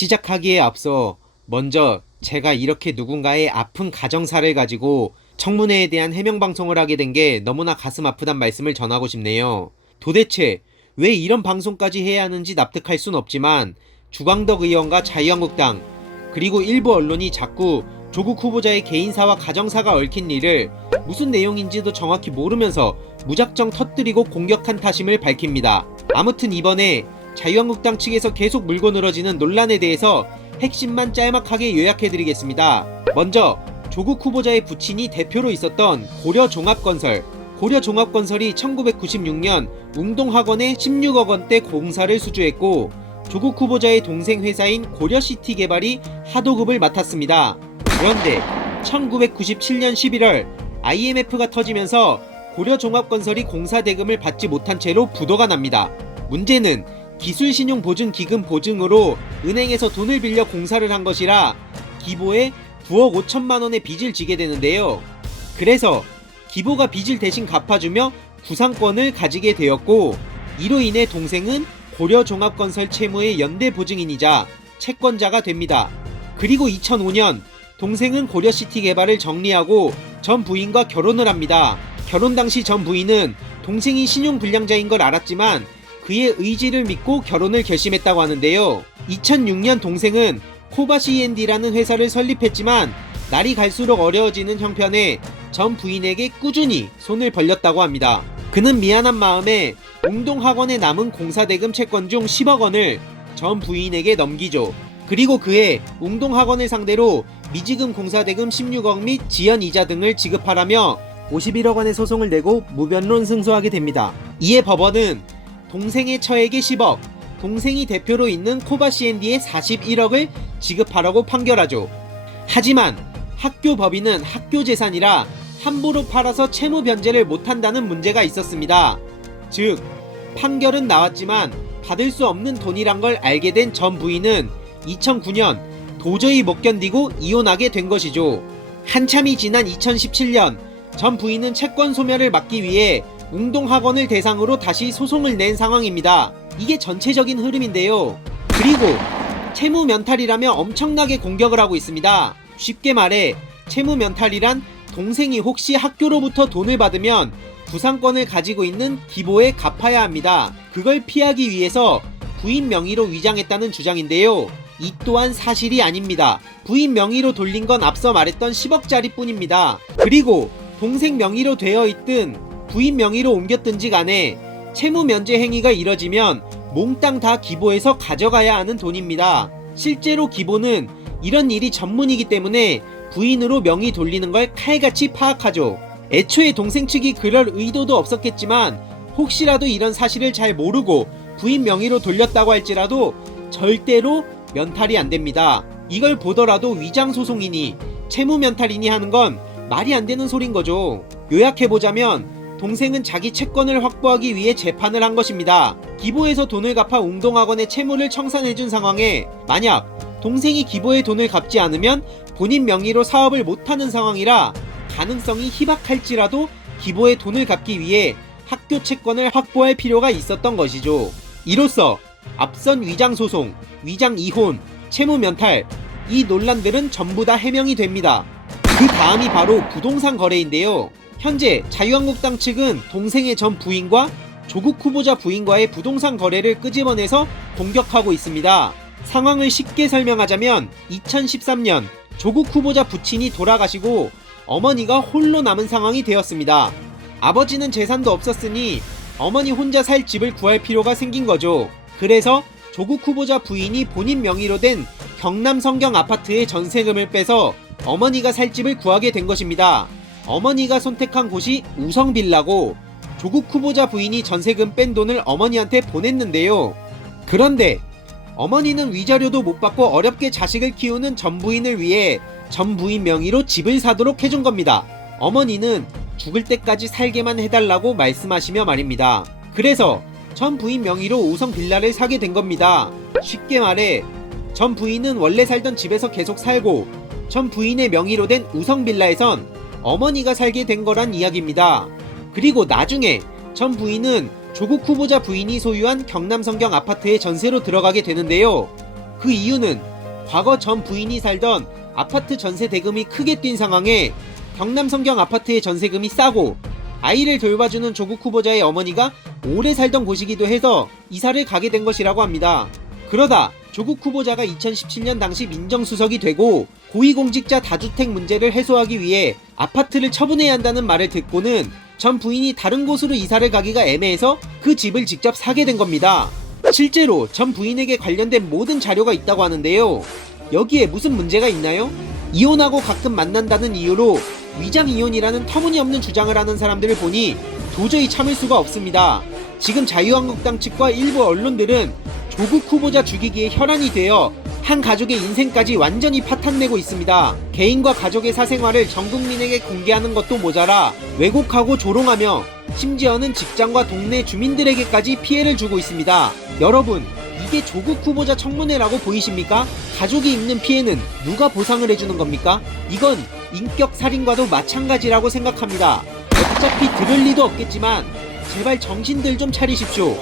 시작하기에 앞서 먼저 제가 이렇게 누군가의 아픈 가정사를 가지고 청문회에 대한 해명방송을 하게 된 게 너무나 가슴 아프단 말씀을 전하고 싶네요. 도대체 왜 이런 방송까지 해야 하는지 납득할 순 없지만 주광덕 의원과 자유한국당 그리고 일부 언론이 자꾸 조국 후보자의 개인사와 가정사가 얽힌 일을 무슨 내용인지도 정확히 모르면서 무작정 터뜨리고 공격한 탓임을 밝힙니다. 아무튼 이번에 자유한국당 측에서 계속 물고 늘어지는 논란에 대해서 핵심만 짤막하게 요약해드리겠습니다. 먼저 조국 후보자의 부친이 대표로 있었던 고려종합건설. 고려종합건설이 1996년 웅동학원에 16억 원대 공사를 수주했고 조국 후보자의 동생 회사인 고려시티개발이 하도급을 맡았습니다. 그런데 1997년 11월 IMF가 터지면서 고려종합건설이 공사 대금을 받지 못한 채로 부도가 납니다. 문제는 기술신용보증기금 보증으로 은행에서 돈을 빌려 공사를 한 것이라 기보에 9억 5천만 원의 빚을 지게 되는데요. 그래서 기보가 빚을 대신 갚아주며 구상권을 가지게 되었고, 이로 인해 동생은 고려종합건설 채무의 연대 보증인이자 채권자가 됩니다. 그리고 2005년 동생은 고려시티개발을 정리하고 전 부인과 결혼을 합니다. 결혼 당시 전 부인은 동생이 신용불량자인 걸 알았지만 그의 의지를 믿고 결혼을 결심했다고 하는데요. 2006년 동생은 코바 C&D라는 회사를 설립했지만 날이 갈수록 어려워지는 형편에 전 부인에게 꾸준히 손을 벌렸다고 합니다. 그는 미안한 마음에 웅동학원에 남은 공사대금 채권 중 10억 원을 전 부인에게 넘기죠. 그리고 그해 웅동학원을 상대로 미지금 공사대금 16억 및 지연이자 등을 지급하라며 51억 원의 소송을 내고 무변론 승소하게 됩니다. 이에 법원은 동생의 처에게 10억, 동생이 대표로 있는 코바 C&D에 41억을 지급하라고 판결하죠. 하지만 학교 법인은 학교 재산이라 함부로 팔아서 채무 변제를 못한다는 문제가 있었습니다. 즉, 판결은 나왔지만 받을 수 없는 돈이란 걸 알게 된 전 부인은 2009년 도저히 못 견디고 이혼하게 된 것이죠. 한참이 지난 2017년 전 부인은 채권 소멸을 막기 위해 웅동학원을 대상으로 다시 소송을 낸 상황입니다. 이게 전체적인 흐름인데요. 그리고 채무 면탈이라며 엄청나게 공격을 하고 있습니다. 쉽게 말해 채무 면탈이란 동생이 혹시 학교로부터 돈을 받으면 구상권을 가지고 있는 기보에 갚아야 합니다. 그걸 피하기 위해서 부인 명의로 위장했다는 주장인데요. 이 또한 사실이 아닙니다. 부인 명의로 돌린 건 앞서 말했던 10억짜리 뿐입니다. 그리고 동생 명의로 되어 있든 부인 명의로 옮겼든지 간에 채무 면제 행위가 이뤄지면 몽땅 다 기보에서 가져가야 하는 돈입니다. 실제로 기보는 이런 일이 전문이기 때문에 부인으로 명의 돌리는 걸 칼같이 파악하죠. 애초에 동생 측이 그럴 의도도 없었겠지만 혹시라도 이런 사실을 잘 모르고 부인 명의로 돌렸다고 할지라도 절대로 면탈이 안 됩니다. 이걸 보더라도 위장소송이니 채무 면탈이니 하는 건 말이 안 되는 소린 거죠. 요약해보자면 동생은 자기 채권을 확보하기 위해 재판을 한 것입니다. 기보에서 돈을 갚아 웅동학원의 채무를 청산해준 상황에 만약 동생이 기보의 돈을 갚지 않으면 본인 명의로 사업을 못하는 상황이라 가능성이 희박할지라도 기보의 돈을 갚기 위해 학교 채권을 확보할 필요가 있었던 것이죠. 이로써 앞선 위장소송, 위장이혼, 채무면탈 이 논란들은 전부 다 해명이 됩니다. 그 다음이 바로 부동산 거래인데요. 현재 자유한국당 측은 동생의 전 부인과 조국 후보자 부인과의 부동산 거래를 끄집어내서 공격하고 있습니다. 상황을 쉽게 설명하자면 2013년 조국 후보자 부친이 돌아가시고 어머니가 홀로 남은 상황이 되었습니다. 아버지는 재산도 없었으니 어머니 혼자 살 집을 구할 필요가 생긴 거죠. 그래서 조국 후보자 부인이 본인 명의로 된 경남 성경 아파트의 전세금을 빼서 어머니가 살 집을 구하게 된 것입니다. 어머니가 선택한 곳이 우성빌라고 조국 후보자 부인이 전세금 뺀 돈을 어머니한테 보냈는데요. 그런데 어머니는 위자료도 못 받고 어렵게 자식을 키우는 전 부인을 위해 전 부인 명의로 집을 사도록 해준 겁니다. 어머니는 죽을 때까지 살게만 해달라고 말씀하시며 말입니다. 그래서 전 부인 명의로 우성빌라를 사게 된 겁니다. 쉽게 말해 전 부인은 원래 살던 집에서 계속 살고 전 부인의 명의로 된 우성빌라에선 어머니가 살게 된 거란 이야기입니다. 그리고 나중에 전 부인은 조국 후보자 부인이 소유한 경남 성경 아파트의 전세로 들어가게 되는데요. 그 그 이유는 과거 전 부인이 살던 아파트 전세 대금이 크게 뛴 상황에 경남 성경 아파트의 전세금이 싸고 아이를 돌봐주는 조국 후보자의 어머니가 오래 살던 곳이기도 해서 이사를 가게 된 것이라고 합니다. 그러다 조국 후보자가 2017년 당시 민정수석이 되고 고위공직자 다주택 문제를 해소하기 위해 아파트를 처분해야 한다는 말을 듣고는 전 부인이 다른 곳으로 이사를 가기가 애매해서 그 집을 직접 사게 된 겁니다. 실제로 전 부인에게 관련된 모든 자료가 있다고 하는데요. 여기에 무슨 문제가 있나요? 이혼하고 가끔 만난다는 이유로 위장이혼이라는 터무니없는 주장을 하는 사람들을 보니 도저히 참을 수가 없습니다. 지금 자유한국당 측과 일부 언론들은 조국 후보자 죽이기에 혈안이 되어 한 가족의 인생까지 완전히 파탄내고 있습니다. 개인과 가족의 사생활을 전 국민에게 공개하는 것도 모자라 왜곡하고 조롱하며 심지어는 직장과 동네 주민들에게까지 피해를 주고 있습니다. 여러분, 이게 조국 후보자 청문회라고 보이십니까? 가족이 입는 피해는 누가 보상을 해주는 겁니까? 이건 인격 살인과도 마찬가지라고 생각합니다. 어차피 들을 리도 없겠지만 제발 정신들 좀 차리십시오.